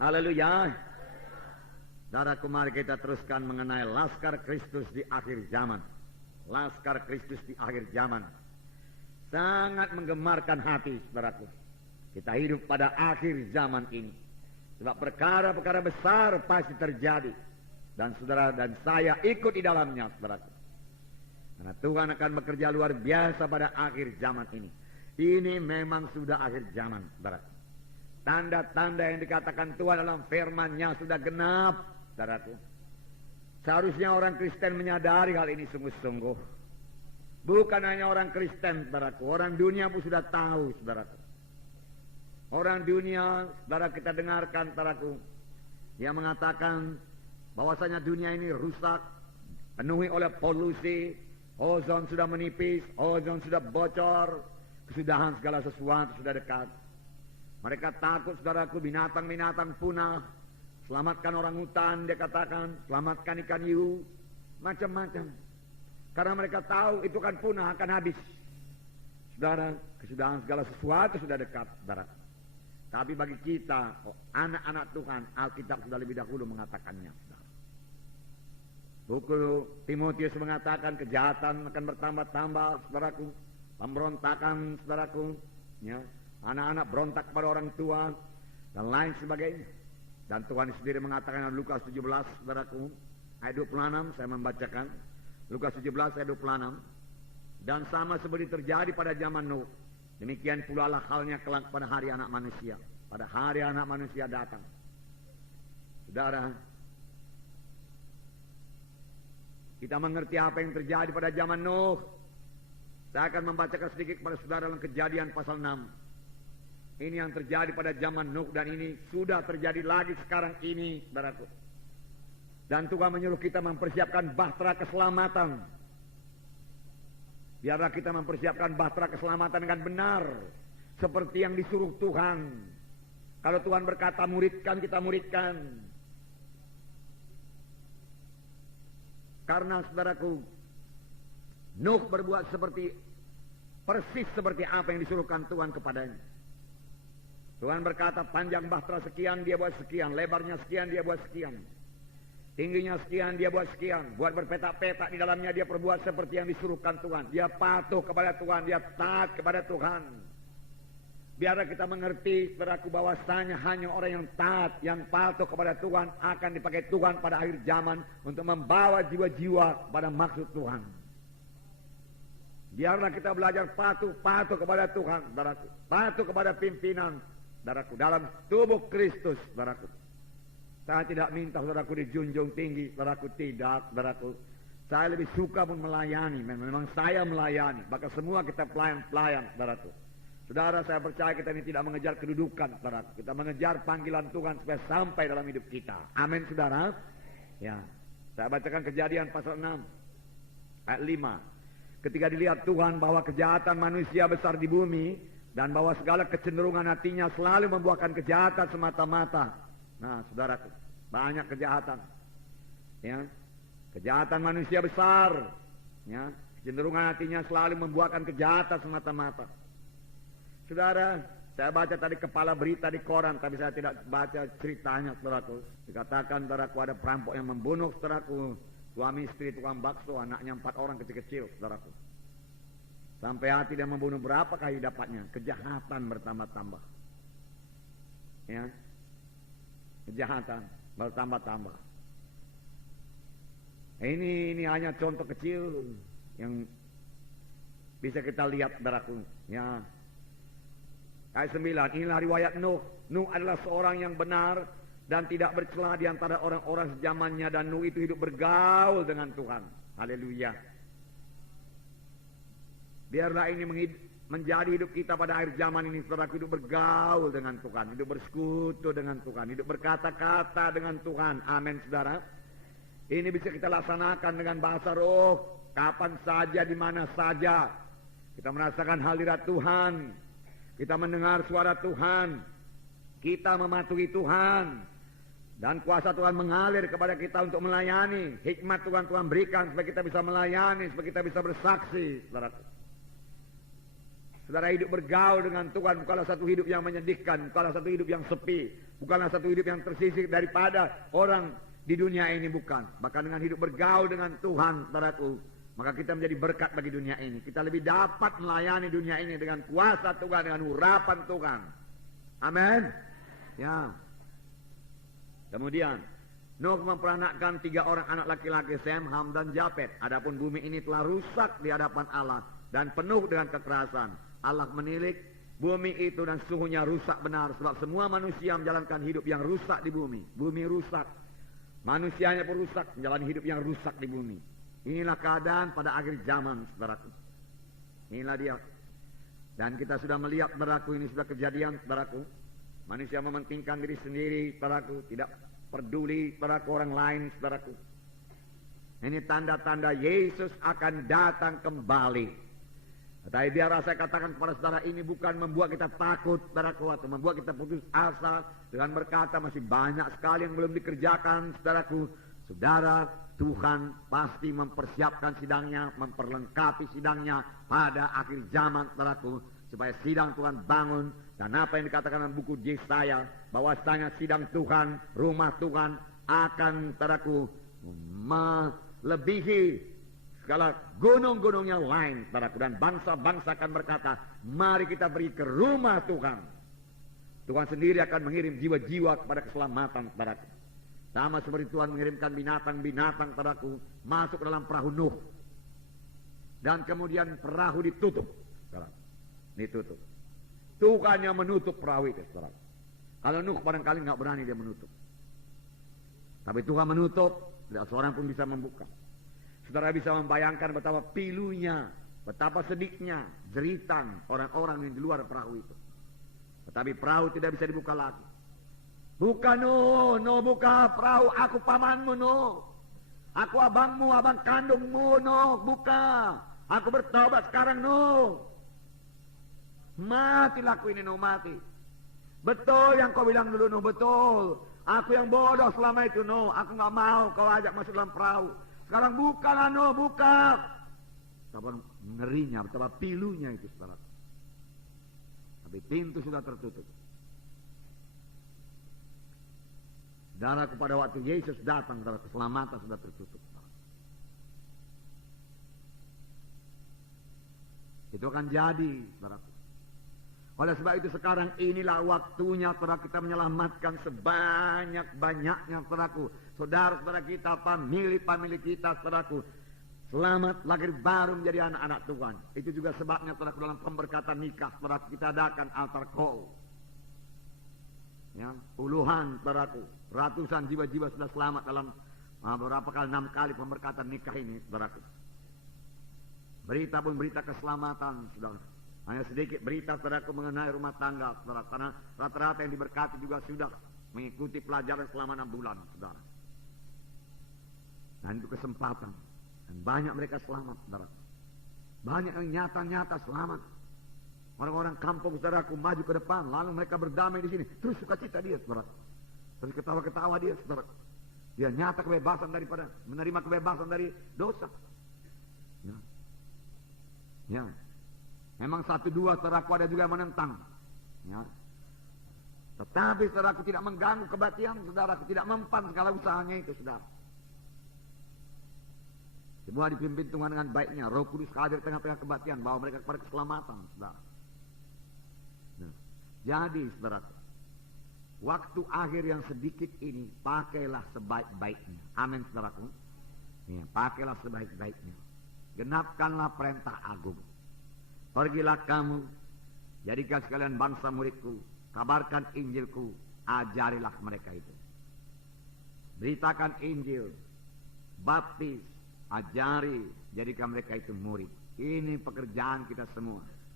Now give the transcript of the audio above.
Haleluya. Saudaraku, mari kita teruskan mengenai Laskar Kristus di akhir zaman. Laskar Kristus di akhir zaman. Sangat menggemarkan hati, saudaraku. Kita hidup pada akhir zaman ini. Sebab perkara-perkara besar pasti terjadi. Dan saudara dan saya ikut di dalamnya, saudaraku. Karena Tuhan akan bekerja luar biasa pada akhir zaman ini. Ini memang sudah akhir zaman, saudaraku. Tanda-tanda yang dikatakan Tuhan dalam firman-Nya sudah genap, saudaraku. Seharusnya orang Kristen menyadari hal ini sungguh-sungguh. Bukan hanya orang Kristen, saudaraku. Orang dunia pun sudah tahu, saudaraku. Orang dunia, saudara, kita dengarkan, saudaraku, yang mengatakan bahwasanya dunia ini rusak, penuhi oleh polusi, ozon sudah menipis, ozon sudah bocor, kesudahan segala sesuatu sudah dekat. Mereka takut, saudaraku, binatang-binatang punah. Selamatkan orang hutan, dia katakan. Selamatkan ikan hiu. Macam-macam. Karena mereka tahu itu kan punah, akan habis. Saudara, kesudahan segala sesuatu sudah dekat, saudara. Tapi bagi kita, anak-anak Tuhan, Alkitab sudah lebih dahulu mengatakannya, saudara. Buku Timotius mengatakan kejahatan akan bertambah-tambah, saudaraku. Pemberontakan, saudaraku. Ya. Anak-anak berontak kepada orang tua dan lain sebagainya. Dan Tuhan sendiri mengatakan dalam Lukas 17, saudaraku, ayat 26, saya membacakan. Lukas 17 ayat 26. Dan sama seperti terjadi pada zaman Nuh, demikian pula lah halnya kelak pada hari anak manusia. Pada hari anak manusia datang. Saudara, kita mengerti apa yang terjadi pada zaman Nuh. Saya akan membacakan sedikit kepada saudara dalam Kejadian pasal 6. Ini yang terjadi pada zaman Nuh dan ini sudah terjadi lagi sekarang ini, saudaraku. Dan Tuhan menyuruh kita mempersiapkan bahtera keselamatan. Biarlah kita mempersiapkan bahtera keselamatan dengan benar, seperti yang disuruh Tuhan. Kalau Tuhan berkata muridkan, kita muridkan. Karena, saudaraku, Nuh berbuat persis seperti apa yang disuruhkan Tuhan kepadanya. Tuhan berkata panjang bahtera sekian, dia buat sekian. Lebarnya sekian, dia buat sekian. Tingginya sekian, dia buat sekian. Buat berpetak-petak di dalamnya, dia perbuat seperti yang disuruhkan Tuhan. Dia patuh kepada Tuhan, dia taat kepada Tuhan. Biarlah kita mengerti, saudaraku, bahwasanya hanya orang yang taat, yang patuh kepada Tuhan akan dipakai Tuhan pada akhir zaman untuk membawa jiwa-jiwa pada maksud Tuhan. Biarlah kita belajar patuh kepada Tuhan, saudaraku. Patuh kepada pimpinan, saudaraku, dalam tubuh Kristus, saudaraku. Saya tidak minta saudaraku dijunjung tinggi, saudaraku, tidak, saudaraku. Saya lebih suka pun melayani, memang saya melayani. Maka semua kita pelayan-pelayan, saudaraku. Saudara, saya percaya kita ini tidak mengejar kedudukan, saudaraku. Kita mengejar panggilan Tuhan supaya sampai dalam hidup kita. Amin, saudara. Ya, saya bacakan Kejadian pasal 6 ayat 5. Ketika dilihat Tuhan bahwa kejahatan manusia besar di bumi dan bahwa segala kecenderungan hatinya selalu membuahkan kejahatan semata-mata. Nah, saudaraku, banyak kejahatan. Ya, kejahatan manusia besar. Ya, kecenderungan hatinya selalu membuahkan kejahatan semata-mata. Saudara, saya baca tadi kepala berita di koran, tapi saya tidak baca ceritanya, saudaraku. Dikatakan, saudaraku, ada perampok yang membunuh, saudaraku, suami istri tukang bakso, anaknya 4 orang kecil-kecil, saudaraku. Sampai hati dia membunuh berapa kali dapatnya. Kejahatan bertambah-tambah. Ya, kejahatan bertambah-tambah. Ini hanya contoh kecil yang bisa kita lihat, saudaraku. Ya. Ayat 9, inilah riwayat Nuh. Nuh adalah seorang yang benar dan tidak bercela di antara orang-orang sejamannya, dan Nuh itu hidup bergaul dengan Tuhan. Haleluya. Biarlah ini menjadi hidup kita pada akhir zaman ini, saudaraku, hidup bergaul dengan Tuhan, hidup bersekutu dengan Tuhan, hidup berkata-kata dengan Tuhan. Amin, saudara. Ini bisa kita laksanakan dengan bahasa roh, kapan saja, di mana saja. Kita merasakan hadirat Tuhan, kita mendengar suara Tuhan, kita mematuhi Tuhan, dan kuasa Tuhan mengalir kepada kita untuk melayani. Hikmat Tuhan berikan supaya kita bisa melayani, supaya kita bisa bersaksi, saudaraku. Saudara, hidup bergaul dengan Tuhan bukanlah satu hidup yang menyedihkan, bukanlah satu hidup yang sepi. Bukanlah satu hidup yang tersisih daripada orang di dunia ini, bukan. Bahkan dengan hidup bergaul dengan Tuhan, saudaraku, maka kita menjadi berkat bagi dunia ini. Kita lebih dapat melayani dunia ini dengan kuasa Tuhan, dengan urapan Tuhan. Amin. Ya. Kemudian Nuh memperanakkan 3 orang anak laki-laki, Sem, Ham, dan Japet. Adapun bumi ini telah rusak di hadapan Allah dan penuh dengan kekerasan. Allah menilik bumi itu dan suhunya rusak benar, sebab semua manusia menjalankan hidup yang rusak di bumi. Bumi rusak, manusianya pun rusak, menjalani hidup yang rusak di bumi. Inilah keadaan pada akhir zaman, saudaraku. Inilah dia. Dan kita sudah melihat, saudaraku, ini sudah kejadian, saudaraku. Manusia mementingkan diri sendiri, saudaraku, tidak peduli pada orang lain, saudaraku. Ini tanda-tanda Yesus akan datang kembali. Tetapi biar saya katakan kepada saudara, ini bukan membuat kita takut, saudaraku, atau membuat kita putus asa dengan berkata masih banyak sekali yang belum dikerjakan, saudaraku. Saudara, Tuhan pasti mempersiapkan sidangnya, memperlengkapi sidangnya pada akhir zaman, saudaraku, supaya sidang Tuhan bangun. Dan apa yang dikatakan dalam buku Yesaya, bahwasanya sidang Tuhan, rumah Tuhan akan, saudaraku, melebihi segala gunung-gunung yang lain, saudaraku. Dan bangsa-bangsa akan berkata, mari kita pergi ke rumah Tuhan. Tuhan sendiri akan mengirim jiwa-jiwa kepada keselamatan, saudaraku. Sama seperti Tuhan mengirimkan binatang-binatang, saudaraku, masuk ke dalam perahu Nuh. Dan kemudian perahu ditutup, saudaraku. Ditutup. Tuhan yang menutup perahu itu, saudara. Kalau Nuh barangkali nggak berani dia menutup. Tapi Tuhan menutup, tidak seorang pun bisa membuka. Saudara bisa membayangkan betapa pilunya, betapa sedihnya, jeritan orang-orang yang di luar perahu itu. Tetapi perahu tidak bisa dibuka lagi. Buka Nuh, Nuh buka perahu, aku pamanmu Nuh. Aku abangmu, abang kandungmu Nuh, buka. Aku bertobat sekarang Nuh. Mati laku ini Nuh, mati. Betul yang kau bilang dulu Nuh, betul. Aku yang bodoh selama itu Nuh. Aku gak mau kau ajak masuk dalam perahu. Sekarang bukalah Nuh, buka. Betapa ngerinya, betapa pilunya itu, saudara. Tapi pintu sudah tertutup. Saudaraku, pada waktu Yesus datang, saudara, keselamatan sudah tertutup. Itu akan jadi, saudaraku. Oleh sebab itu sekarang inilah waktunya, saudara, kita menyelamatkan sebanyak-banyaknya, saudaraku. Saudara-saudara kita, famili-famili kita, saudaraku. Selamat lahir baru menjadi anak-anak Tuhan. Itu juga sebabnya, saudaraku, dalam pemberkatan nikah, saudaraku, kita adakan altar call. Ya, puluhan, saudaraku, ratusan jiwa-jiwa sudah selamat dalam beberapa kali, 6 kali pemberkatan nikah ini, saudaraku. Berita pun berita keselamatan, saudara. Hanya sedikit berita, saudaraku, mengenai rumah tangga, saudara. Karena rata-rata yang diberkati juga sudah mengikuti pelajaran selama 6 bulan, saudara. Dan itu kesempatan. Dan banyak mereka selamat, saudara. Banyak yang nyata-nyata selamat. Orang-orang kampung, saudaraku, maju ke depan, lalu mereka berdamai di sini. Terus sukacita dia, saudara. Terus ketawa-ketawa dia, saudara. Dia nyata kebebasan daripada, menerima kebebasan dari dosa. Ya. Ya. Memang 1-2 saudaraku ada juga yang menentang. Ya. Tetapi saudaraku tidak mengganggu kebaktian, saudaraku tidak mempan segala usahanya itu, saudara. Semua dipimpin Tuhan dengan baiknya. Roh Kudus hadir tengah-tengah kebaktian, bawa mereka kepada keselamatan, saudara. Nah, jadi saudaraku, waktu akhir yang sedikit ini pakailah sebaik-baiknya. Amin, saudaraku. Ya, pakailah sebaik-baiknya. Genapkanlah perintah agung. Pergilah kamu, jadikan sekalian bangsa muridku, kabarkan Injilku, ajarilah mereka itu. Beritakan Injil, baptis, ajari, jadikan mereka itu murid. Ini pekerjaan kita semua.